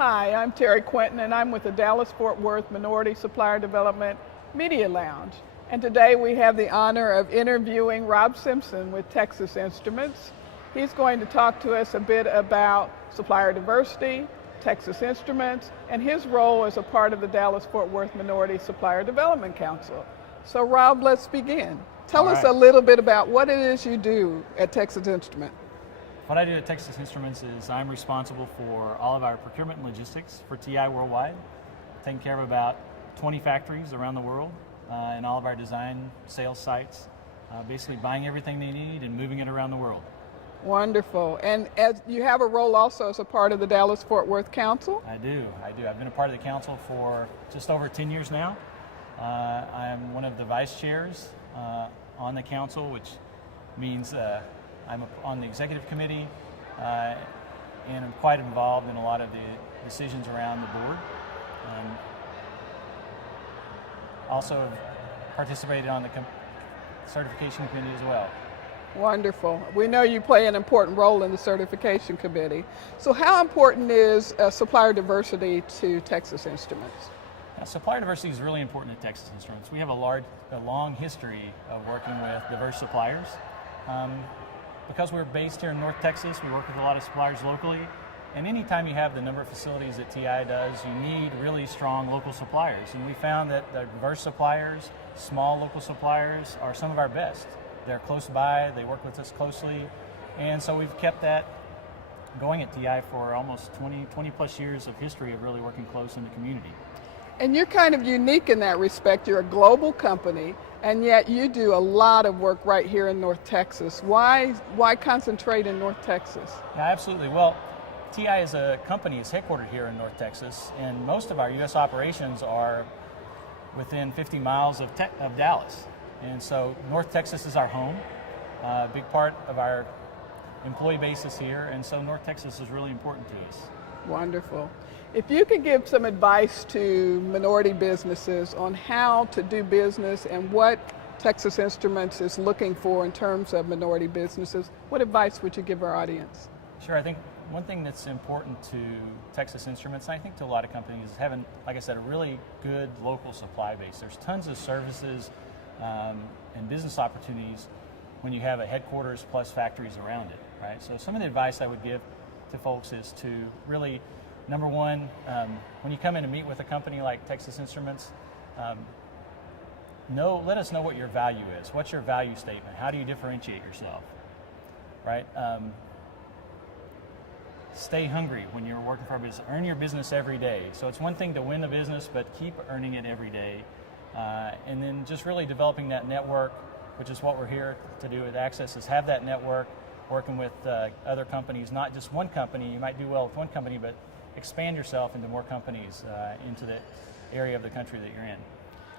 Hi, I'm Terri Quinton, and I'm with the Dallas-Fort Worth Minority Supplier Development Media Lounge. And today we have the honor of interviewing Rob Simpson with Texas Instruments. He's going to talk to us a bit about supplier diversity, Texas Instruments, and his role as a part of the Dallas-Fort Worth Minority Supplier Development Council. So Rob, let's begin. Tell us a little bit about what it is you do at Texas Instruments. What I do at Texas Instruments is I'm responsible for all of our procurement and logistics for TI worldwide, taking care of about 20 factories around the world and all of our design sales sites, basically buying everything they need and moving it around the world. Wonderful. And as you have a role also as a part of the Dallas-Fort Worth Council? I do. I've been a part of the council for just over 10 years now. I'm one of the vice chairs on the council, which means I'm on the executive committee and I'm quite involved in a lot of the decisions around the board. Also participated on the certification committee as well. Wonderful. We know you play an important role in the certification committee. So how important is supplier diversity to Texas Instruments? Supplier diversity is really important at Texas Instruments. We have a long history of working with diverse suppliers. Because we're based here in North Texas, we work with a lot of suppliers locally, and anytime you have the number of facilities that TI does, you need really strong local suppliers. And we found that the diverse suppliers, small local suppliers, are some of our best. They're close by, they work with us closely, and so we've kept that going at TI for almost 20 plus years of history of really working close in the community. And you're kind of unique in that respect. You're a global company, and yet you do a lot of work right here in North Texas. Why concentrate in North Texas? Yeah, absolutely. Well, TI as a company is headquartered here in North Texas, and most of our U.S. operations are within 50 miles of Dallas. And so North Texas is our home. A big part of our employee base is here, and so North Texas is really important to us. Wonderful. If you could give some advice to minority businesses on how to do business and what Texas Instruments is looking for in terms of minority businesses, what advice would you give our audience? Sure. I think one thing that's important to Texas Instruments, and I think to a lot of companies, is having, like I said, a really good local supply base. There's tons of services and business opportunities when you have a headquarters plus factories around it, right? So some of the advice I would give to folks is to really, number one, when you come in and meet with a company like Texas Instruments, let us know what your value is. What's your value statement? How do you differentiate yourself, right? Stay hungry when you're working for a business. Earn your business every day. So it's one thing to win the business, but keep earning it every day. And then just really developing that network, which is what we're here to do at Access, is have that network, working with other companies, not just one company. You might do well with one company, but expand yourself into more companies into the area of the country that you're in.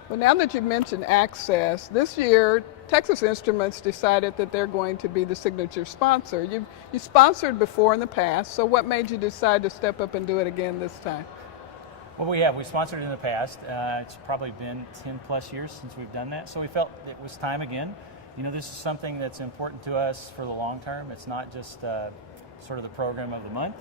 Well, now that you've mentioned Access, this year Texas Instruments decided that they're going to be the signature sponsor. You sponsored before in the past, so what made you decide to step up and do it again this time? Well, we sponsored in the past. It's probably been 10 plus years since we've done that, so we felt it was time again. You know, this is something that's important to us for the long term. It's not just sort of the program of the month.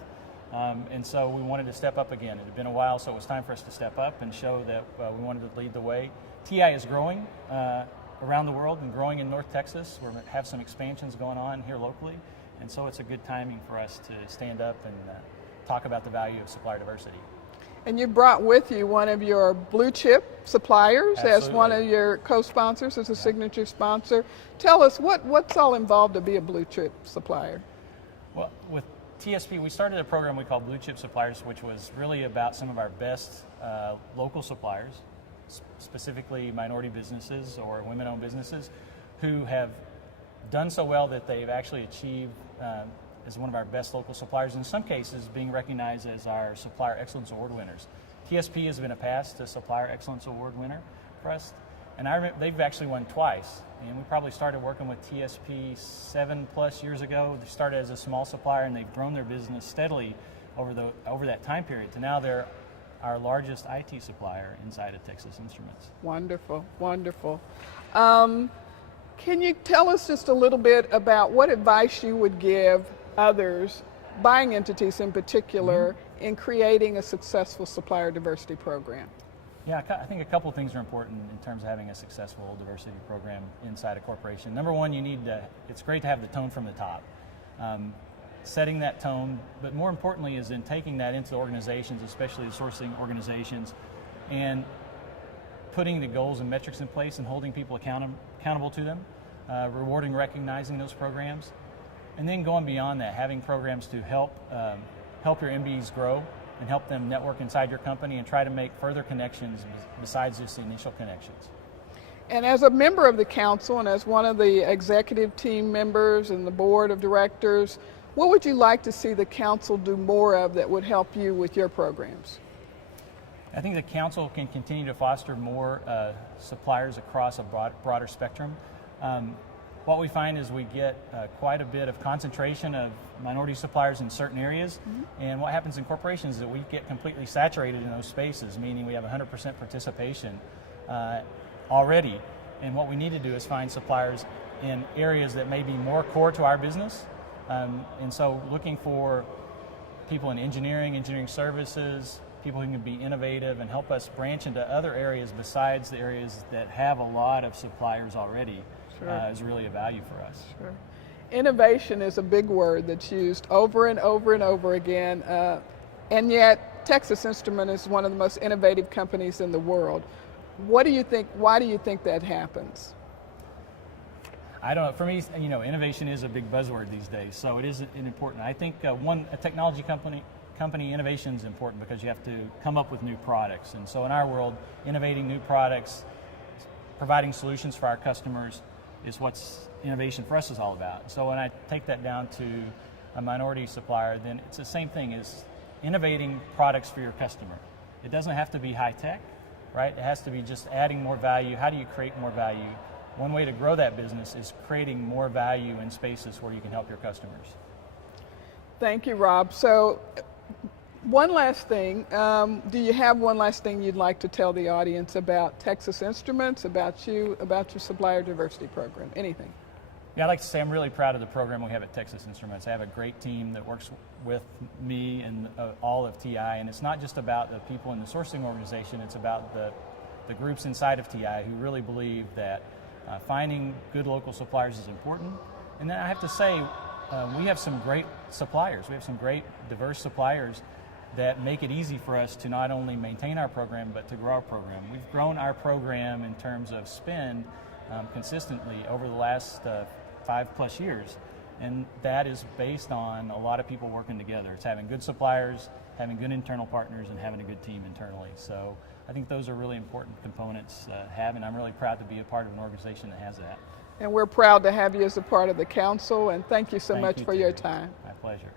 And so we wanted to step up again. It had been a while, so it was time for us to step up and show that we wanted to lead the way. TI is growing around the world and growing in North Texas. We have some expansions going on here locally, and so it's a good timing for us to stand up and talk about the value of supplier diversity. And you brought with you one of your blue chip suppliers. Absolutely. As one of your co-sponsors, as a signature sponsor. Tell us what's all involved to be a blue chip supplier? Well, with TSP, we started a program we call Blue Chip Suppliers, which was really about some of our best local suppliers, specifically minority businesses or women-owned businesses, who have done so well that they've actually achieved as one of our best local suppliers, in some cases being recognized as our Supplier Excellence Award winners. TSP has been a past Supplier Excellence Award winner for us, and they've actually won twice. And we probably started working with TSP 7 plus years ago. They started as a small supplier, and they've grown their business steadily over that time period to now they're our largest IT supplier inside of Texas Instruments. Wonderful, wonderful. Can you tell us just a little bit about what advice you would give others, buying entities in particular, in creating a successful supplier diversity program? Yeah, I think a couple of things are important in terms of having a successful diversity program inside a corporation. Number one, it's great to have the tone from the top. Setting that tone, but more importantly is in taking that into organizations, especially the sourcing organizations, and putting the goals and metrics in place and holding people accountable to them, rewarding, recognizing those programs, and then going beyond that, having programs to help your MBs grow and help them network inside your company and try to make further connections besides just the initial connections. And as a member of the council and as one of the executive team members and the board of directors, what would you like to see the council do more of that would help you with your programs? I think the council can continue to foster more suppliers across a broader spectrum. What we find is we get quite a bit of concentration of minority suppliers in certain areas, and what happens in corporations is that we get completely saturated in those spaces, meaning we have 100% participation already. And what we need to do is find suppliers in areas that may be more core to our business. And so looking for people in engineering services, people who can be innovative and help us branch into other areas besides the areas that have a lot of suppliers already is really a value for us. Sure. Innovation is a big word that's used over and over and over again, and yet Texas Instrument is one of the most innovative companies in the world. What do you think, why do you think that happens? I don't know. For me, innovation is a big buzzword these days, so it is important. I think a technology company innovation is important because you have to come up with new products. And so in our world, innovating new products, providing solutions for our customers is what's innovation for us is all about. So when I take that down to a minority supplier, then it's the same thing as innovating products for your customer. It doesn't have to be high tech, right? It has to be just adding more value. How do you create more value? One way to grow that business is creating more value in spaces where you can help your customers. Thank you, Rob. So one last thing, do you have one last thing you'd like to tell the audience about Texas Instruments, about you, about your supplier diversity program, anything? Yeah, I'd like to say I'm really proud of the program we have at Texas Instruments. I have a great team that works with me and all of TI, and it's not just about the people in the sourcing organization, it's about the groups inside of TI who really believe that finding good local suppliers is important. And then I have to say, we have some great suppliers. We have some great diverse suppliers that make it easy for us to not only maintain our program, but to grow our program. We've grown our program in terms of spend consistently over the last 5+ years. And that is based on a lot of people working together. It's having good suppliers, having good internal partners, and having a good team internally. So I think those are really important components to have, and I'm really proud to be a part of an organization that has that. And we're proud to have you as a part of the council, and thank you so much for your time. My pleasure.